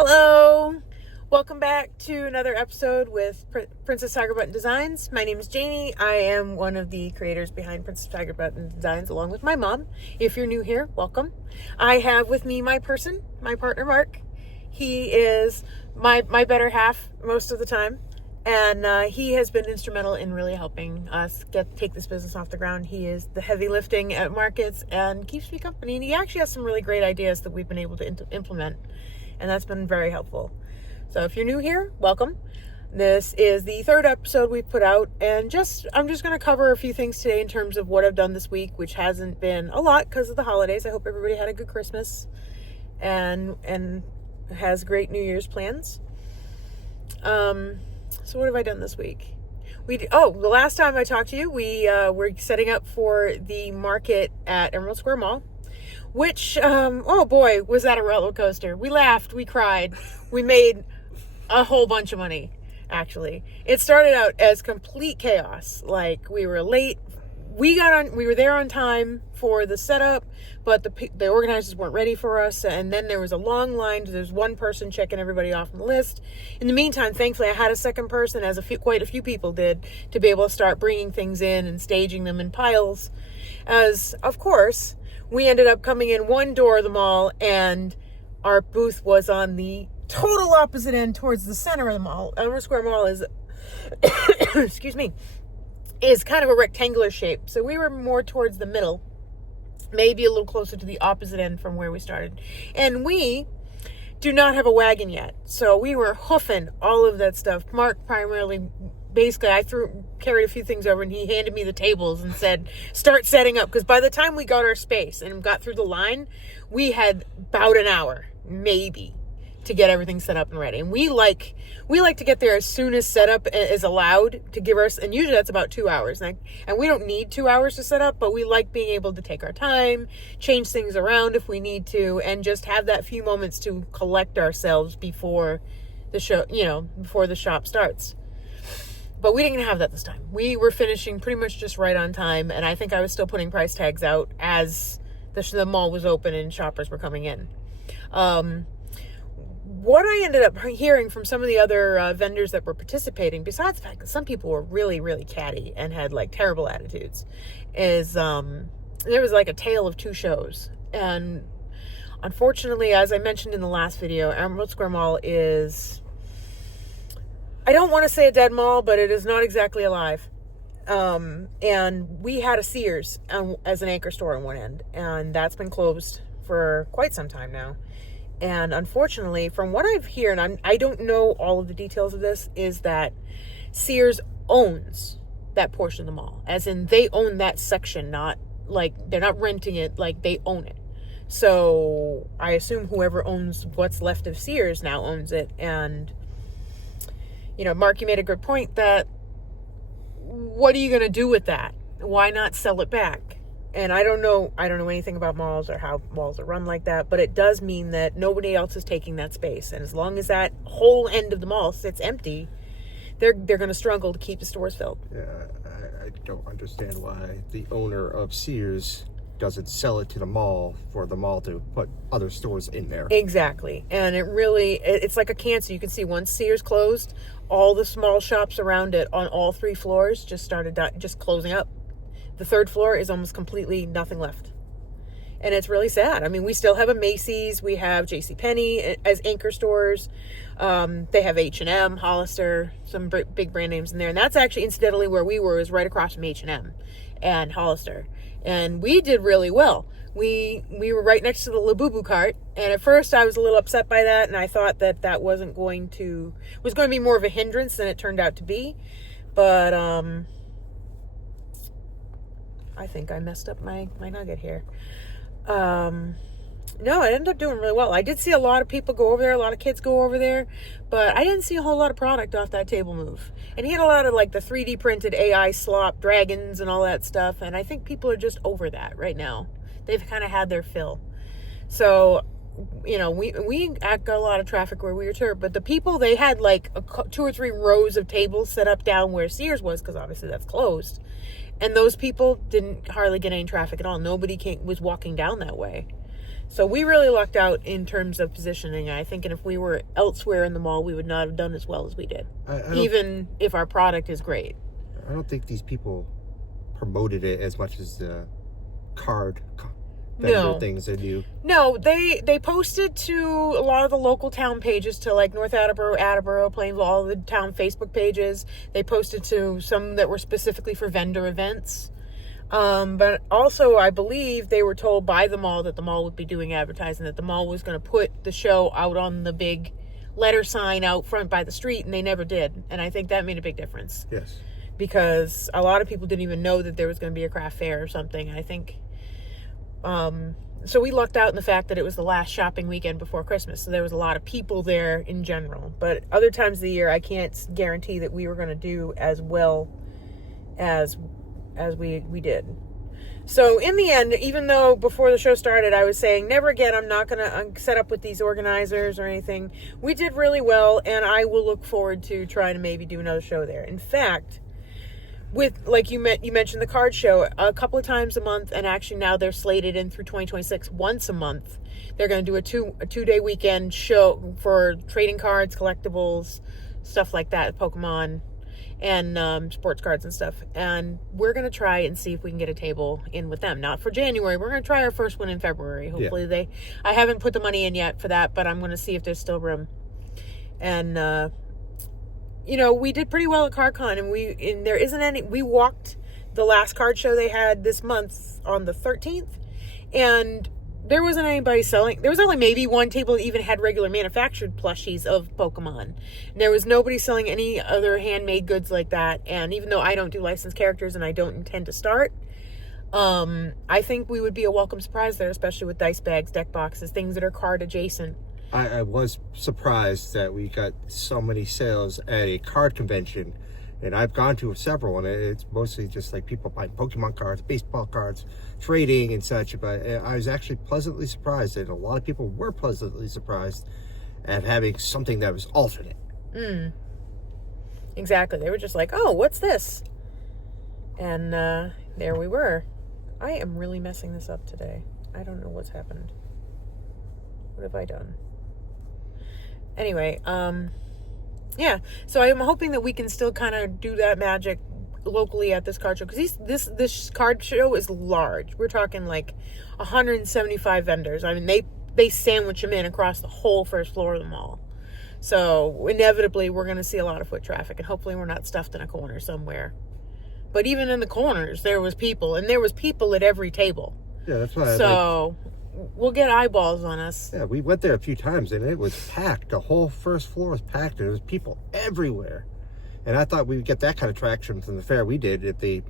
Hello! Welcome back to another episode with Princess Tigerbutton Designs. My name is Jamie. I am one of the creators behind Princess Tigerbutton Designs along with my mom. If you're new here, welcome. I have with me my partner Mark. He is my better half most of the time. And he has been instrumental in really helping us take this business off the ground. He is the heavy lifting at markets and keeps me company. And he actually has some really great ideas that we've been able to implement. And that's been very helpful. So if you're new here, welcome. This is the third episode we've put out, and I'm just going to cover a few things today in terms of what I've done this week, which hasn't been a lot because of the holidays. I hope everybody had a good Christmas and has great New Year's plans. So what have I done this week? The last time I talked to you, we were setting up for the market at Emerald Square Mall. Which, oh boy, was that a roller coaster. We laughed, we cried, we made a whole bunch of money, actually. It started out as complete chaos. Like, we were late, we were there on time for the setup, but the organizers weren't ready for us, and then there was a long line. There's one person checking everybody off on the list. In the meantime, thankfully, I had a second person, as quite a few people did, to be able to start bringing things in and staging them in piles, as, of course, we ended up coming in one door of the mall, and our booth was on the total opposite end towards the center of the mall. Emerald Square Mall is, is kind of a rectangular shape. So we were more towards the middle, maybe a little closer to the opposite end from where we started. And we do not have a wagon yet. So we were hoofing all of that stuff. Mark primarily, basically, I carried a few things over, and he handed me the tables and said, start setting up. Because by the time we got our space and got through the line, we had about an hour, maybe, to get everything set up and ready. And we like to get there as soon as setup is allowed to give us, and usually that's about 2 hours. And we don't need 2 hours to set up, but we like being able to take our time, change things around if we need to, and just have that few moments to collect ourselves before the show, before the shop starts. But we didn't have that this time. We were finishing pretty much just right on time, and I think I was still putting price tags out as the mall was open and shoppers were coming in. What I ended up hearing from some of the other vendors that were participating, besides the fact that some people were really, really catty and had like terrible attitudes, is there was like a tale of two shows. And unfortunately, as I mentioned in the last video, Emerald Square Mall is, I don't want to say a dead mall, but it is not exactly alive. And we had a Sears as an anchor store on one end, and that's been closed for quite some time now. And unfortunately, from what I've heard, and I don't know all of the details of this, is that Sears owns that portion of the mall. As in, they own that section, not like, they're not renting it, like they own it. So I assume whoever owns what's left of Sears now owns it. And, Mark, you made a good point that what are you going to do with that? Why not sell it back? And I don't know anything about malls or how malls are run like that, but it does mean that nobody else is taking that space. And as long as that whole end of the mall sits empty, they're going to struggle to keep the stores filled. Yeah, I don't understand why the owner of Sears doesn't sell it to the mall for the mall to put other stores in there. Exactly. And it's like a cancer. You can see once Sears closed, all the small shops around it on all three floors just started just closing up. The third floor is almost completely nothing left. And it's really sad. I mean, we still have a Macy's. We have JCPenney as anchor stores. They have H&M, Hollister, some big brand names in there. And that's actually, incidentally, where we were, is right across from H&M and Hollister. And we did really well. We were right next to the Labubu cart. And at first I was a little upset by that. And I thought that was going to be more of a hindrance than it turned out to be. But, I think I messed up my nugget here. No, I ended up doing really well. I did see a lot of people go over there, a lot of kids go over there, but I didn't see a whole lot of product off that table move. And he had a lot of like the 3D printed AI slop dragons and all that stuff, and I think people are just over that right now. They've kind of had their fill. So, we got a lot of traffic where we were too, but the people, they had like 2 or 3 rows of tables set up down where Sears was, because obviously that's closed. And those people didn't hardly get any traffic at all. Nobody was walking down that way. So we really lucked out in terms of positioning. I think, and if we were elsewhere in the mall, we would not have done as well as we did, even if our product is great. I don't think these people promoted it as much as the card vendor things they do. No, they posted to a lot of the local town pages, to like North Attleboro, Plainville, all the town Facebook pages. They posted to some that were specifically for vendor events. But also, I believe they were told by the mall that the mall would be doing advertising, that the mall was going to put the show out on the big letter sign out front by the street, and they never did. And I think that made a big difference. Yes. Because a lot of people didn't even know that there was going to be a craft fair or something. I think, so we lucked out in the fact that it was the last shopping weekend before Christmas. So there was a lot of people there in general. But other times of the year, I can't guarantee that we were going to do as well as we did. So in the end, even though before the show started I was saying never again, I'm not going to set up with these organizers or anything, we did really well, and I will look forward to trying to maybe do another show there. In fact, with, like you mentioned, the card show a couple of times a month, and actually now they're slated in through 2026 once a month. They're going to do a two-day weekend show for trading cards, collectibles, stuff like that, Pokemon, and sports cards and stuff. And we're going to try and see if we can get a table in with them. Not for January. We're going to try our first one in February. Hopefully I haven't put the money in yet for that, but I'm going to see if there's still room. And, we did pretty well at CardCon, and there isn't any, we walked the last card show they had this month on the 13th, and there wasn't anybody selling. There was only maybe one table that even had regular manufactured plushies of Pokemon. And there was nobody selling any other handmade goods like that. And even though I don't do licensed characters and I don't intend to start, I think we would be a welcome surprise there, especially with dice bags, deck boxes, things that are card adjacent. I was surprised that we got so many sales at a card convention. And I've gone to several, and it's mostly just like people buying Pokemon cards, baseball cards, trading and such. But I was actually pleasantly surprised, and a lot of people were pleasantly surprised at having something that was alternate. Exactly. They were just like, oh, what's this? And there we were. I am really messing this up today. I don't know what's happened. What have I done? Anyway, yeah, so I'm hoping that we can still kind of do that magic locally at this card show, because this card show is large. We're talking like 175 vendors. I mean, they sandwich them in across the whole first floor of the mall. So inevitably, we're going to see a lot of foot traffic, and hopefully we're not stuffed in a corner somewhere. But even in the corners, there was people, and there was people at every table. Yeah, that's why. So we'll get eyeballs on us. Yeah, we went there a few times, and it was packed. The whole first floor was packed, and there was people everywhere. And I thought we would get that kind of traction from the fair we did if they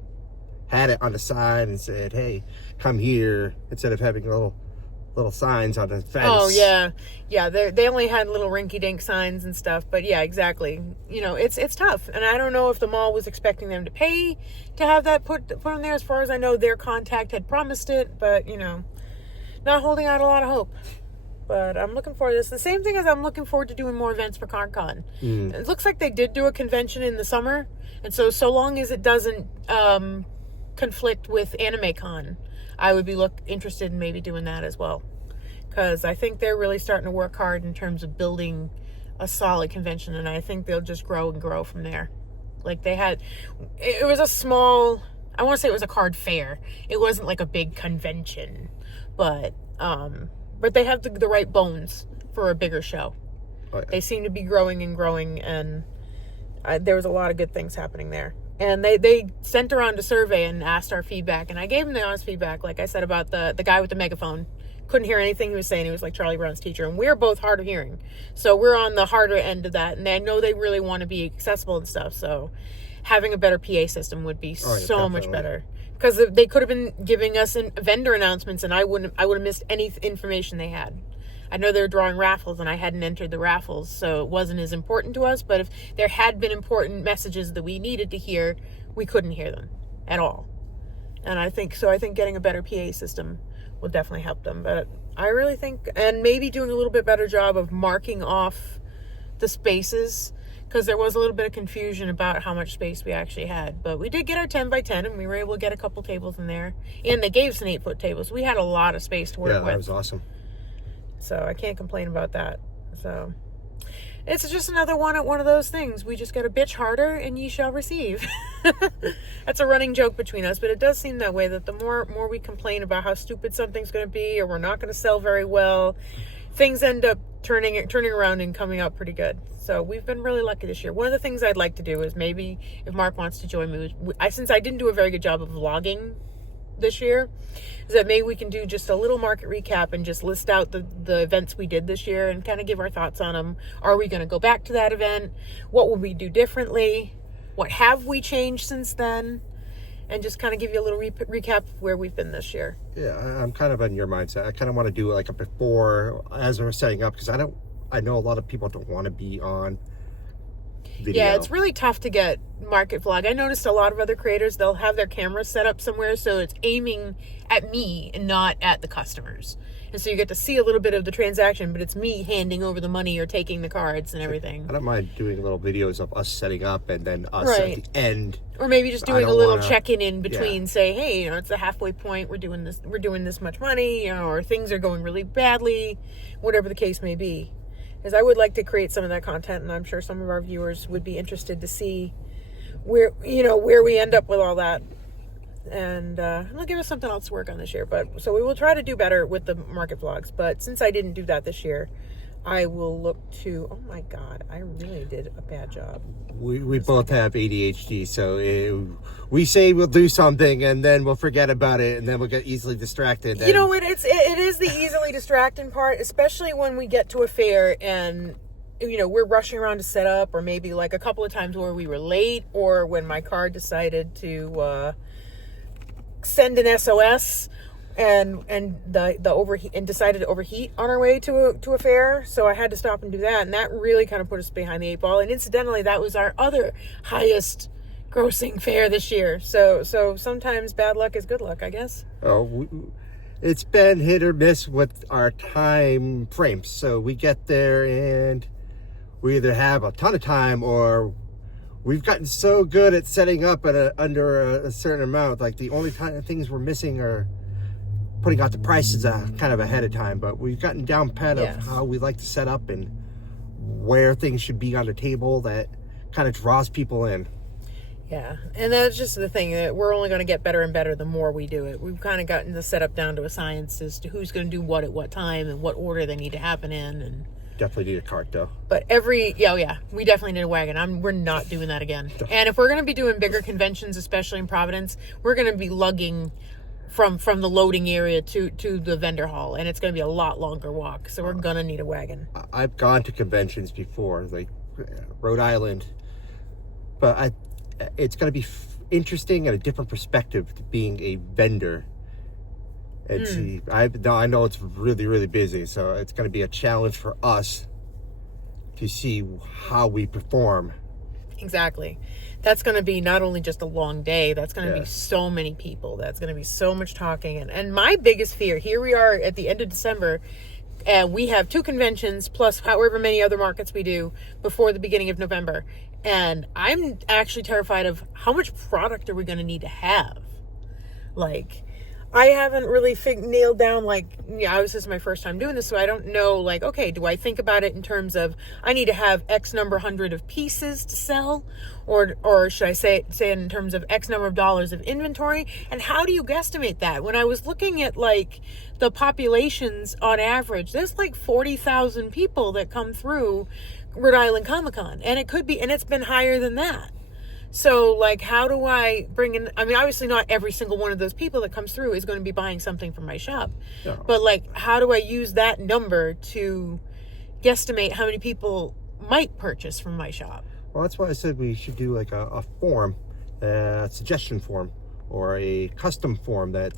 had it on the sign and said, "Hey, come here," instead of having little signs on the fence. Oh yeah. They only had little rinky-dink signs and stuff. But yeah, exactly. It's tough, and I don't know if the mall was expecting them to pay to have that put on there. As far as I know, their contact had promised it, but not holding out a lot of hope. But I'm looking forward to this. The same thing as I'm looking forward to doing more events for CardCon. It looks like they did do a convention in the summer, and so long as it doesn't conflict with AnimeCon, I would be interested in maybe doing that as well, because I think they're really starting to work hard in terms of building a solid convention, and I think they'll just grow and grow from there. Like it was a small, I want to say it was a card fair. It wasn't like a big convention, but they have the right bones for a bigger show. Oh, yeah. They seem to be growing and growing, and there was a lot of good things happening there. And they sent around a survey and asked our feedback, and I gave them the honest feedback, like I said about the guy with the megaphone. Couldn't hear anything he was saying. He was like Charlie Brown's teacher, and we're both hard of hearing. So we're on the harder end of that, and I know they really want to be accessible and stuff, so having a better PA system would be so much better. Because they could have been giving us vendor announcements, and I would have missed any information they had. I know they were drawing raffles, and I hadn't entered the raffles, so it wasn't as important to us. But if there had been important messages that we needed to hear, we couldn't hear them at all. And I think getting a better PA system will definitely help them. But I really think, and maybe doing a little bit better job of marking off the spaces, because there was a little bit of confusion about how much space we actually had. But we did get our 10 by 10, and we were able to get a couple tables in there. And they gave us an 8-foot table, so we had a lot of space to work with. Yeah, that was awesome. So I can't complain about that. So it's just another one of those things. We just got to bitch harder and ye shall receive. That's a running joke between us, but it does seem that way, that the more we complain about how stupid something's going to be, or we're not going to sell very well, things end up turning around and coming out pretty good. So we've been really lucky this year. One of the things I'd like to do is maybe if Mark wants to join me, since I didn't do a very good job of vlogging this year, is that maybe we can do just a little market recap and just list out the events we did this year and kind of give our thoughts on them. Are we going to go back to that event? What will we do differently? What have we changed since then? And just kind of give you a little recap of where we've been this year. Yeah, I'm kind of in your mindset. I kind of want to do like a before as we're setting up, because I know a lot of people don't want to be on video. Yeah, it's really tough to get market vlog. I noticed a lot of other creators, they'll have their camera set up somewhere so it's aiming at me and not at the customers. And so you get to see a little bit of the transaction, but it's me handing over the money or taking the cards and everything. I don't mind doing little videos of us setting up and then us at the end. Or maybe just doing a little check-in in between, say, hey, it's the halfway point, we're doing this much money, or things are going really badly, whatever the case may be. Because I would like to create some of that content, and I'm sure some of our viewers would be interested to see where we end up with all that. And it'll give us something else to work on this year. So we will try to do better with the market vlogs. But since I didn't do that this year, I will look to, oh my God, I really did a bad job. We both have ADHD, so we say we'll do something and then we'll forget about it, and then we'll get easily distracted. It is the easily distracting part, especially when we get to a fair and we're rushing around to set up, or maybe like a couple of times where we were late, or when my car decided to send an SOS and the overheat, and decided to overheat on our way to a fair. So I had to stop and do that, and that really kind of put us behind the 8 ball. And incidentally, that was our other highest grossing fair this year. So sometimes bad luck is good luck, I guess. It's been hit or miss with our time frames. So we get there and we either have a ton of time, or we've gotten so good at setting up at under a certain amount. Like the only things we're missing are putting out the prices kind of ahead of time. But we've gotten down pat of how we like to set up and where things should be on the table that kind of draws people in. Yeah, and that's just the thing, that we're only going to get better and better the more we do it. We've kind of gotten the setup down to a science as to who's going to do what at what time and what order they need to happen in. And definitely need a cart though. But we definitely need a wagon. We're not doing that again. And if we're going to be doing bigger conventions, especially in Providence, we're going to be lugging from the loading area to the vendor hall, and it's going to be a lot longer walk. So we're going to need a wagon. I've gone to conventions before, like Rhode Island, but it's going to be interesting and a different perspective to being a vendor. I know it's really, really busy, so it's going to be a challenge for us to see how we perform. Exactly. That's going to be not only just a long day, that's going to be so many people. That's going to be so much talking. And my biggest fear, here we are at the end of December, and we have 2 conventions plus however many other markets we do before the beginning of November. And I'm actually terrified of how much product are we going to need to have. Like, I haven't really nailed down, this is my first time doing this, so I don't know, okay, do I think about it in terms of I need to have X number 100 of pieces to sell? Or should I say it in terms of X number of dollars of inventory? And how do you guesstimate that? When I was looking at, the populations on average, there's 40,000 people that come through Rhode Island Comic-Con. And it's been higher than that. So, how do I bring in... I mean, obviously not every single one of those people that comes through is going to be buying something from my shop. No. But, how do I use that number to guesstimate how many people might purchase from my shop? Well, that's why I said we should do, a form, a suggestion form, or a custom form that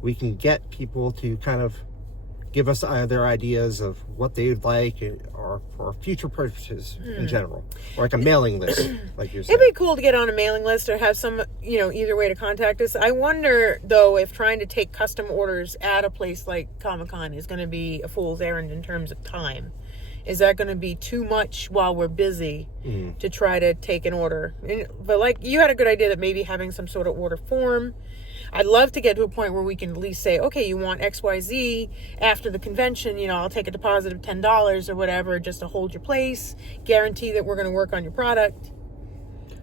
we can get people to kind of give us their ideas of what they would like, or for future purchases in general, or a mailing list, like you're saying. It'd be cool to get on a mailing list or have some, either way to contact us. I wonder, though, if trying to take custom orders at a place like Comic-Con is going to be a fool's errand in terms of time. Is that going to be too much while we're busy to try to take an order? But you had a good idea that maybe having some sort of order form. I'd love to get to a point where we can at least say, okay, you want XYZ after the convention, I'll take a deposit of $10 or whatever just to hold your place, guarantee that we're going to work on your product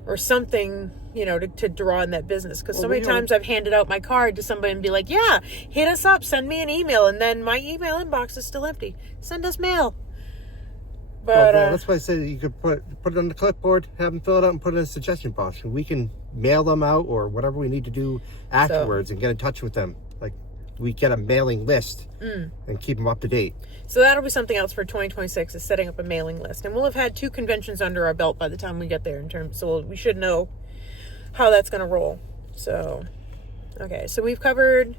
or something, to draw in that business. Because so many times I've handed out my card to somebody and be like, yeah, hit us up, send me an email. And then my email inbox is still empty. Send us mail. But that's why I said you could put it on the clipboard, have them fill it out, and put it in a suggestion box. And we can mail them out or whatever we need to do afterwards and get in touch with them. Like, we get a mailing list and keep them up to date. So that'll be something else for 2026 is setting up a mailing list. And we'll have had 2 conventions under our belt by the time we get there so we should know how that's going to roll. So, okay. So we've covered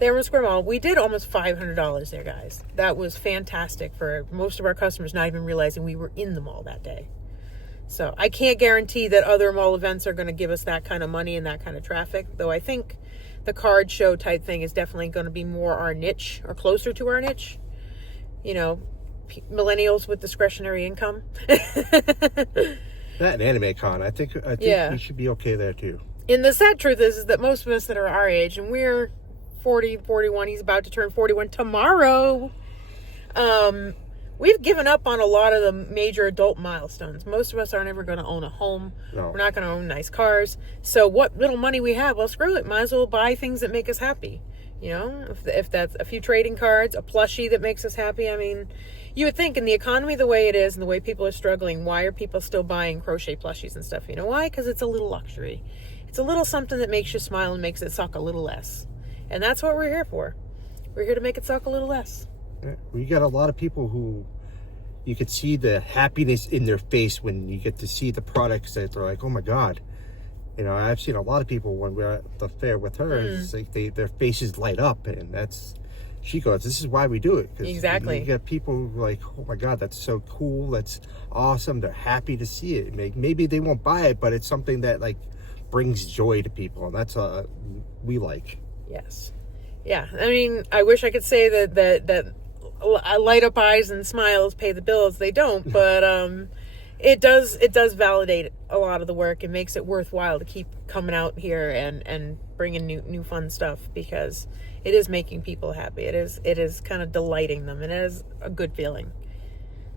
the Emerald Square Mall. We did almost $500 there, guys. That was fantastic for most of our customers not even realizing we were in the mall that day. So I can't guarantee that other mall events are going to give us that kind of money and that kind of traffic, though I think the card show type thing is definitely going to be more our niche or closer to our niche. Millennials with discretionary income. That and Anime Con. I think we should be okay there too. And the sad truth is that most of us that are our age, and we're 40, 41, he's about to turn 41 tomorrow. We've given up on a lot of the major adult milestones. Most of us aren't ever going to own a home. No. We're not going to own nice cars. So what little money we have, well, screw it. Might as well buy things that make us happy. If that's a few trading cards, a plushie that makes us happy. I mean, you would think in the economy the way it is and the way people are struggling, why are people still buying crochet plushies and stuff? You know why? Because it's a little luxury. It's a little something that makes you smile and makes it suck a little less. And that's what we're here for. We're here to make it suck a little less. We got a lot of people who you could see the happiness in their face when you get to see the products that they're like, oh my God. I've seen a lot of people when we're at the fair with her, it's like their faces light up, and she goes, this is why we do it. Exactly. You get people who are like, oh my God, that's so cool. That's awesome. They're happy to see it. Maybe they won't buy it, but it's something that brings joy to people, and that's we like. Yes. Yeah. I mean, I wish I could say that light up eyes and smiles pay the bills. They don't, but it does validate a lot of the work. It makes it worthwhile to keep coming out here and bringing new fun stuff, because it is making people happy. It is kind of delighting them, and it is a good feeling.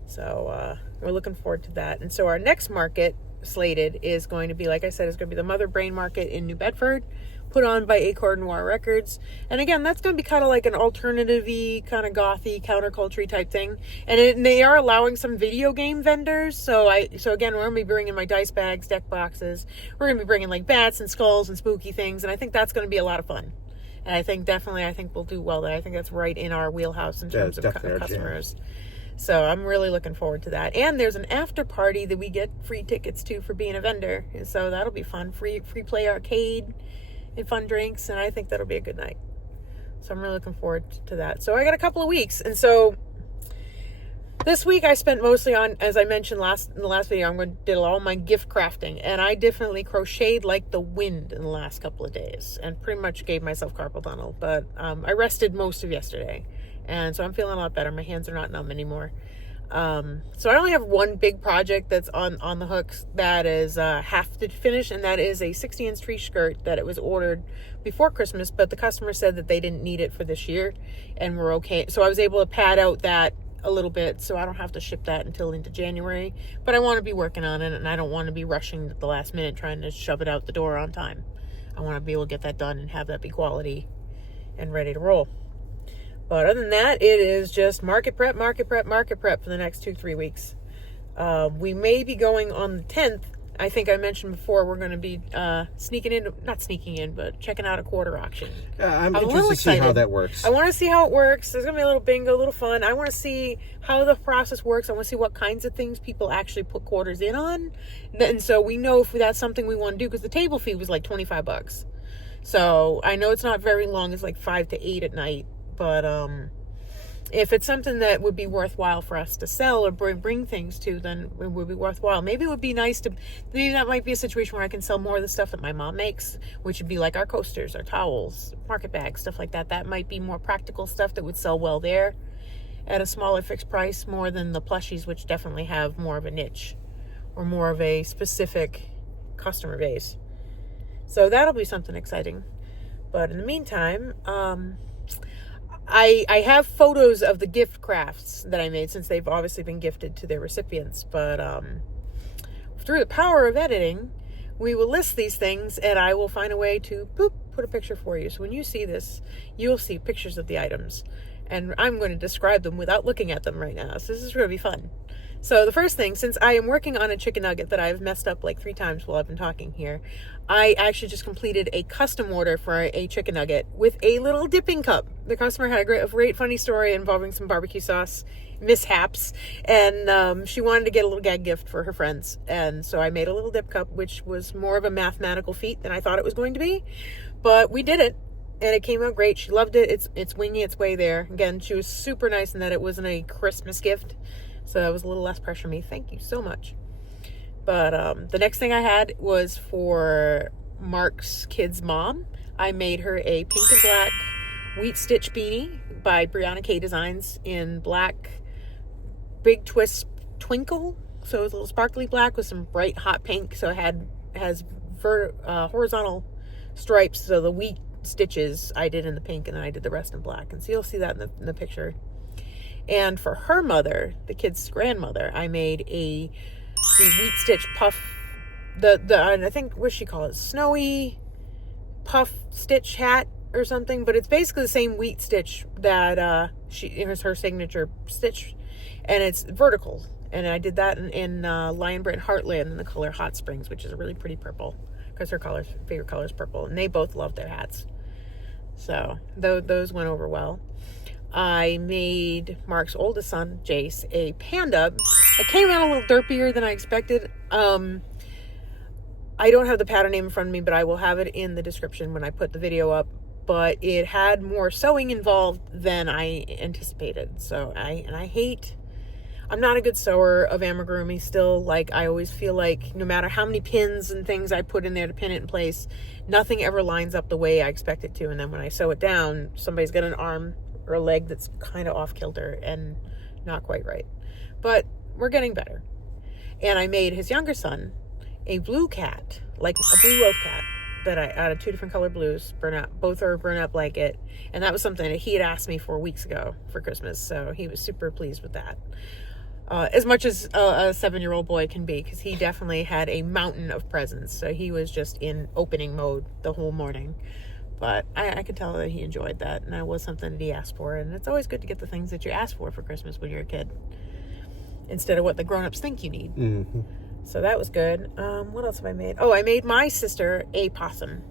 So we're looking forward to that. And so our next market slated is going to be, like I said, is going to be the Mother Brain Market in New Bedford, put on by Acorn Noir Records. And again, that's going to be kind of like an alternative-y, kind of gothy, counterculture type thing. And they are allowing some video game vendors. So again, we're going to be bringing my dice bags, deck boxes. We're going to be bringing bats and skulls and spooky things. And I think that's going to be a lot of fun. And I think we'll do well there. I think that's right in our wheelhouse in terms of customers. So I'm really looking forward to that. And there's an after party that we get free tickets to for being a vendor. So that'll be fun. Free play arcade and fun drinks. And I think that'll be a good night. So I'm really looking forward to that. So I got a couple of weeks. And so this week I spent mostly on, as I mentioned in the last video, did all my gift crafting. And I definitely crocheted like the wind in the last couple of days. And pretty much gave myself carpal tunnel. But I rested most of yesterday. And so I'm feeling a lot better. My hands are not numb anymore. So I only have one big project that's on the hooks that is half to finish, and that is a 60-inch tree skirt that it was ordered before Christmas, but the customer said that they didn't need it for this year, and we're okay. So I was able to pad out that a little bit, so I don't have to ship that until into January. But I want to be working on it, and I don't want to be rushing at the last minute trying to shove it out the door on time. I want to be able to get that done and have that be quality and ready to roll. But other than that, it is just market prep for the next 2-3 weeks. We may be going on the 10th. I think I mentioned before we're going to be checking out a quarter auction. I'm interested to see how that works. I want to see how it works. There's going to be a little bingo, a little fun. I want to see how the process works. I want to see what kinds of things people actually put quarters in on. And so we know if that's something we want to do, because the table fee was like $25. So I know it's not very long. It's like 5 to 8 at night. But if it's something that would be worthwhile for us to sell or bring things to, then it would be worthwhile. Maybe it would be nice maybe that might be a situation where I can sell more of the stuff that my mom makes, which would be like our coasters, our towels, market bags, stuff like that. That might be more practical stuff that would sell well there at a smaller fixed price, more than the plushies, which definitely have more of a niche or more of a specific customer base. So that'll be something exciting. But in the meantime, I have photos of the gift crafts that I made, since they've obviously been gifted to their recipients. But through the power of editing, we will list these things, and I will find a way to put a picture for you. So when you see this, you'll see pictures of the items. And I'm going to describe them without looking at them right now. So this is going to be fun. So the first thing, since I am working on a chicken nugget that I've messed up like 3 times while I've been talking here, I actually just completed a custom order for a chicken nugget with a little dipping cup. The customer had a great funny story involving some barbecue sauce mishaps, and she wanted to get a little gag gift for her friends. And so I made a little dip cup, which was more of a mathematical feat than I thought it was going to be. But we did it. And it came out great. She loved it. It's winging its way there. Again, she was super nice in that it wasn't a Christmas gift. So that was a little less pressure on me. Thank you so much. But the next thing I had was for Mark's kid's mom. I made her a pink and black wheat stitch beanie by Brianna K Designs in black big twist twinkle. So it was a little sparkly black with some bright hot pink. So it has horizontal stripes. So the wheat stitches I did in the pink, and then I did the rest in black. And so you'll see that in the picture. And for her mother, the kid's grandmother, I made the wheat stitch puff, I think, what she call it, snowy puff stitch hat or something, but it's basically the same wheat stitch that it was her signature stitch, and it's vertical. And I did that in Lion Brand Heartland in the color Hot Springs, which is a really pretty purple, because her favorite color is purple, and they both love their hats. So those went over well. I made Mark's oldest son, Jace, a panda. It came out a little derpier than I expected. I don't have the pattern name in front of me, but I will have it in the description when I put the video up. But it had more sewing involved than I anticipated. So I'm not a good sewer of amigurumi still. Like, I always feel like no matter how many pins and things I put in there to pin it in place, nothing ever lines up the way I expect it to. And then when I sew it down, somebody's got an arm or a leg that's kind of off kilter and not quite right. But we're getting better. And I made his younger son a blue cat, like a blue wolf cat, that I out of 2 different color blues, both are burn up blanket. And that was something that he had asked me for weeks ago for Christmas. So he was super pleased with that. As much as a 7-year-old boy can be, because he definitely had a mountain of presents. So he was just in opening mode the whole morning. But I could tell that he enjoyed that, and that was something that he asked for. And it's always good to get the things that you ask for Christmas when you're a kid, instead of what the grown-ups think you need. Mm-hmm. So that was good. What else have I made? Oh, I made my sister a possum.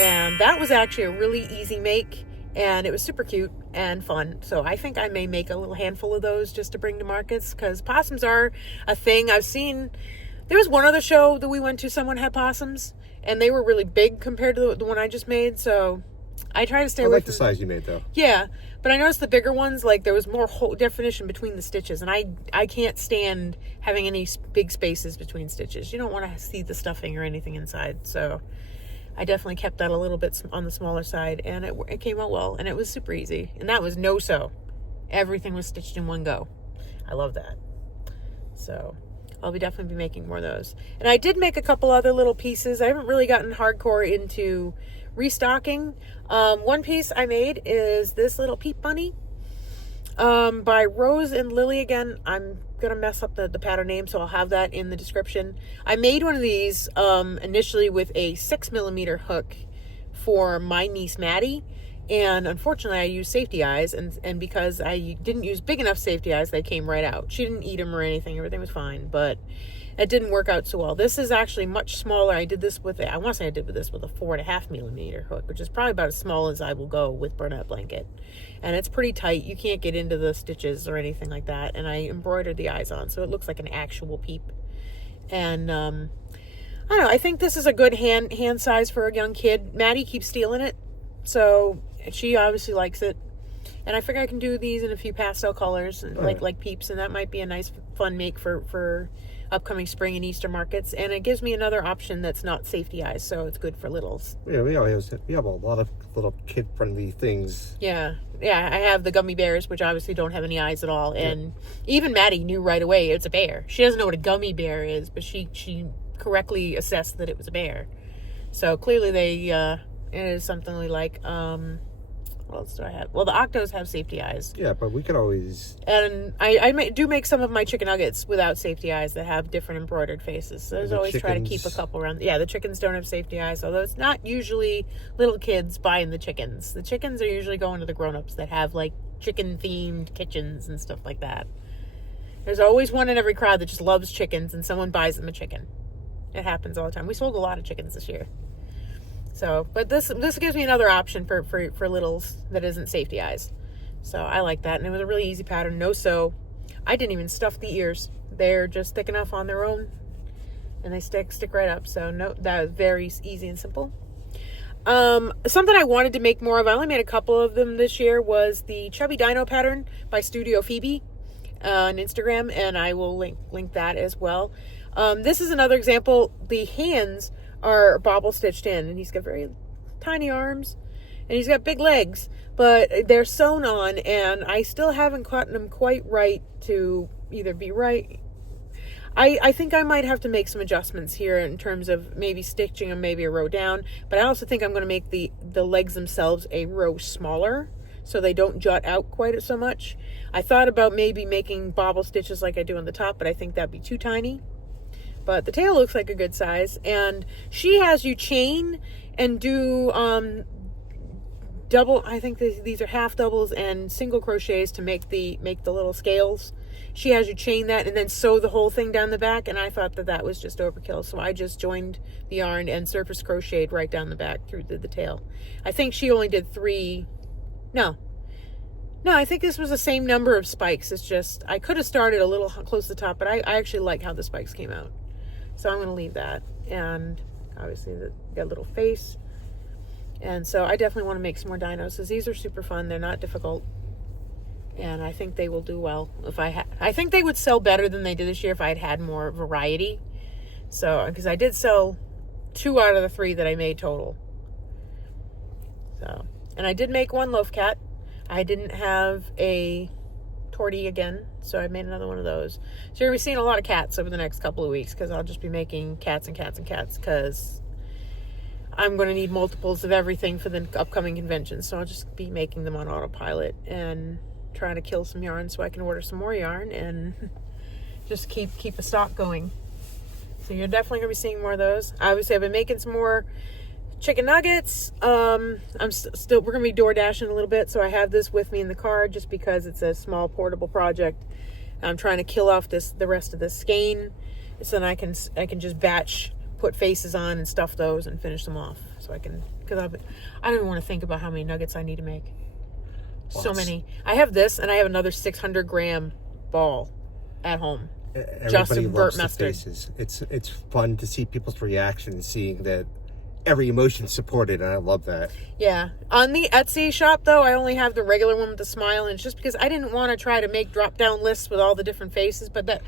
And that was actually a really easy make, and it was super cute and fun. So I think I may make a little handful of those just to bring to markets, because possums are a thing. I've seen, there was one other show that we went to, someone had possums, and they were really big compared to the one I just made. So I try to stay away from... I like the size you made, though. Yeah, but I noticed the bigger ones, like, there was more whole definition between the stitches, and I can't stand having any big spaces between stitches. You don't want to see the stuffing or anything inside, so I definitely kept that a little bit on the smaller side, and it came out well, and it was super easy. And that was no sew. Everything was stitched in one go. I love that. So I'll definitely be making more of those. And I did make a couple other little pieces. I haven't really gotten hardcore into restocking. One piece I made is this little Peep Bunny by Rose and Lily. Again, I'm gonna mess up the pattern name, so I'll have that in the description. I made one of these initially with a 6mm hook for my niece Maddie, and unfortunately I used safety eyes, and because I didn't use big enough safety eyes, they came right out. She didn't eat them or anything, everything was fine, but it didn't work out so well. This is actually much smaller. I did this with a 4.5mm hook, which is probably about as small as I will go with burnout blanket. And it's pretty tight. You can't get into the stitches or anything like that. And I embroidered the eyes on, so it looks like an actual peep. And I don't know, I think this is a good hand size for a young kid. Maddie keeps stealing it, so she obviously likes it. And I figure I can do these in a few pastel colors, like peeps, and that might be a nice fun make for upcoming spring and Easter markets. And it gives me another option that's not safety eyes, so it's good for littles. Yeah, we have a lot of little kid-friendly things. Yeah, I have the gummy bears, which obviously don't have any eyes at all. And even Maddie knew right away it's a bear. She doesn't know what a gummy bear is, but she correctly assessed that it was a bear. So clearly they It is something we like. What else do I have? Well, the Octos have safety eyes. Yeah, but we could always... And do make some of my chicken nuggets without safety eyes that have different embroidered faces. So there's always try to keep a couple around. Yeah, the chickens don't have safety eyes, although it's not usually little kids buying the chickens. The chickens are usually going to the grown-ups that have, like, chicken-themed kitchens and stuff like that. There's always one in every crowd that just loves chickens, and someone buys them a chicken. It happens all the time. We sold a lot of chickens this year. So, but this gives me another option for littles that isn't safety eyes. So I like that. And it was a really easy pattern. No sew. I didn't even stuff the ears. They're just thick enough on their own. And they stick right up. So no, that was very easy and simple. Something I wanted to make more of, I only made a couple of them this year, was the Chubby Dino pattern by Studio Phoebe on Instagram. And I will link that as well. This is another example. The hands are bobble stitched in, and he's got very tiny arms and he's got big legs, but they're sewn on, and I still haven't gotten them quite right to either be right. I think I might have to make some adjustments here in terms of maybe stitching them maybe a row down, but I also think I'm going to make the legs themselves a row smaller so they don't jut out quite so much. I thought about maybe making bobble stitches like I do on the top, but I think that'd be too tiny. But the tail looks like a good size, and she has you chain and do double. I think these are half doubles and single crochets to make the little scales. She has you chain that and then sew the whole thing down the back, and I thought that was just overkill, so I just joined the yarn and surface crocheted right down the back through the tail. I think she only did 3. No, I think this was the same number of spikes. It's just I could have started a little close to the top, but I actually like how the spikes came out. So I'm going to leave that. And obviously got a little face. And so I definitely want to make some more dinos, because these are super fun. They're not difficult. And I think they will do well. I think they would sell better than they did this year if I had had more variety. So, because I did sell 2 out of the 3 that I made total. So, and I did make 1 loaf cat. I didn't have a tortie again, so I made another one of those. So you're going to be seeing a lot of cats over the next couple of weeks, because I'll just be making cats and cats and cats, because I'm going to need multiples of everything for the upcoming convention. So I'll just be making them on autopilot and trying to kill some yarn so I can order some more yarn and just keep a stock going. So you're definitely going to be seeing more of those. Obviously, I've been making some more chicken nuggets. I'm still, we're going to be door dashing a little bit, so I have this with me in the car just because it's a small portable project. I'm trying to kill off the rest of this skein, so then I can just batch, put faces on and stuff those and finish them off. So I can, because I don't even want to think about how many nuggets I need to make. So many. I have this, and I have another 600-gram ball at home. Just Everybody some loves burnt the mustard. faces. It's fun to see people's reactions, seeing that every emotion's supported, and I love that. Yeah. On the Etsy shop, though, I only have the regular one with the smile, and it's just because I didn't want to try to make drop-down lists with all the different faces, but that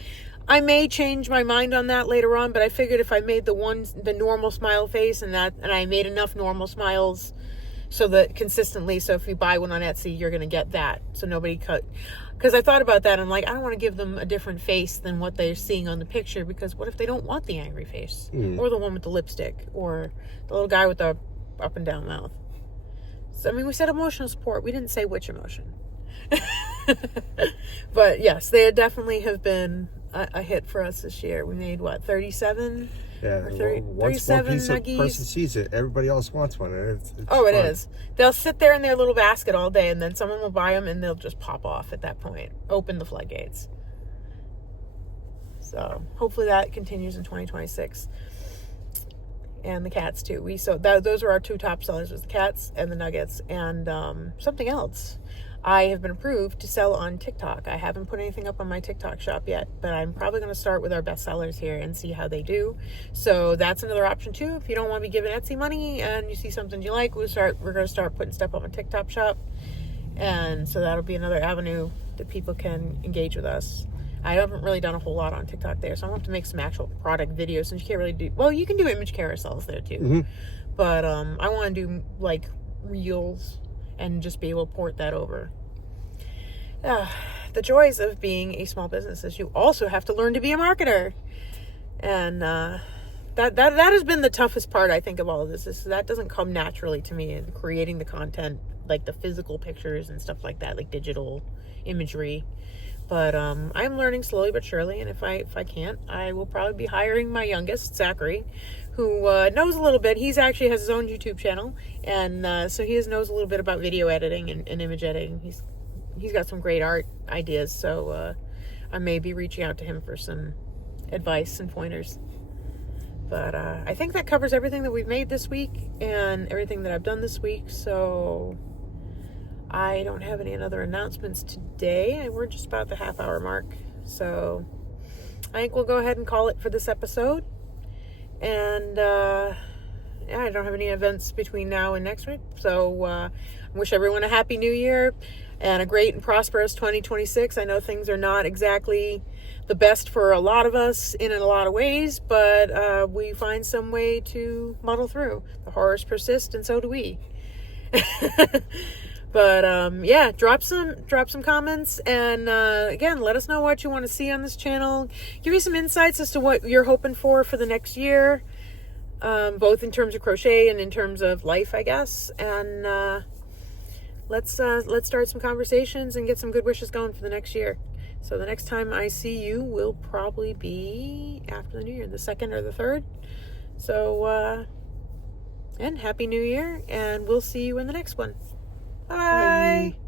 I may change my mind on that later on, but I figured if I made the normal smile face and I made enough normal smiles so that consistently, so if you buy one on Etsy, you're going to get that. So nobody because I thought about that, and I'm like, I don't want to give them a different face than what they're seeing on the picture, because what if they don't want the angry face? Or the one with the lipstick, or the little guy with the up and down mouth. So, I mean, we said emotional support. We didn't say which emotion. But yes, they definitely have been a hit for us this year. We made, 37? Yeah, Or 30, once one 37 piece of nuggies. person sees it, everybody else wants one. It's It fun. is. They'll sit there in their little basket all day, and then someone will buy them, and they'll just pop off at that point. Open the floodgates. So hopefully that continues in 2026. And the cats too. Those were our 2 top sellers, was the cats and the nuggets, and something else. I have been approved to sell on TikTok. I haven't put anything up on my TikTok shop yet, but I'm probably going to start with our best sellers here and see how they do. So that's another option too. If you don't want to be giving Etsy money and you see something you like, we're going to start putting stuff on my TikTok shop. And so that'll be another avenue that people can engage with us. I haven't really done a whole lot on TikTok there, so I'm going to have to make some actual product videos, since you can't really do, well, you can do image carousels there too. Mm-hmm. But I want to do like reels and just be able to port that over. The joys of being a small business is you also have to learn to be a marketer. And that has been the toughest part, I think, of all of this. Is that doesn't come naturally to me, and creating the content, like the physical pictures and stuff like that, like digital imagery. But I'm learning slowly but surely, and if I can't, I will probably be hiring my youngest, Zachary, who knows a little bit. He's actually has his own YouTube channel, and so he knows a little bit about video editing and image editing. He's got some great art ideas, so I may be reaching out to him for some advice and pointers. But I think that covers everything that we've made this week and everything that I've done this week. So I don't have any other announcements today. We're just about the half-hour mark. So I think we'll go ahead and call it for this episode. And yeah, I don't have any events between now and next week. So I wish everyone a happy new year and a great and prosperous 2026. I know things are not exactly the best for a lot of us in a lot of ways, but we find some way to muddle through. The horrors persist, and so do we. But yeah, drop some comments, and again, let us know what you want to see on this channel. Give me some insights as to what you're hoping for the next year, both in terms of crochet and in terms of life, I guess. And let's start some conversations and get some good wishes going for the next year. So the next time I see you will probably be after the new year, the 2nd or the 3rd. So, and Happy New Year, and we'll see you in the next one. Bye. Bye.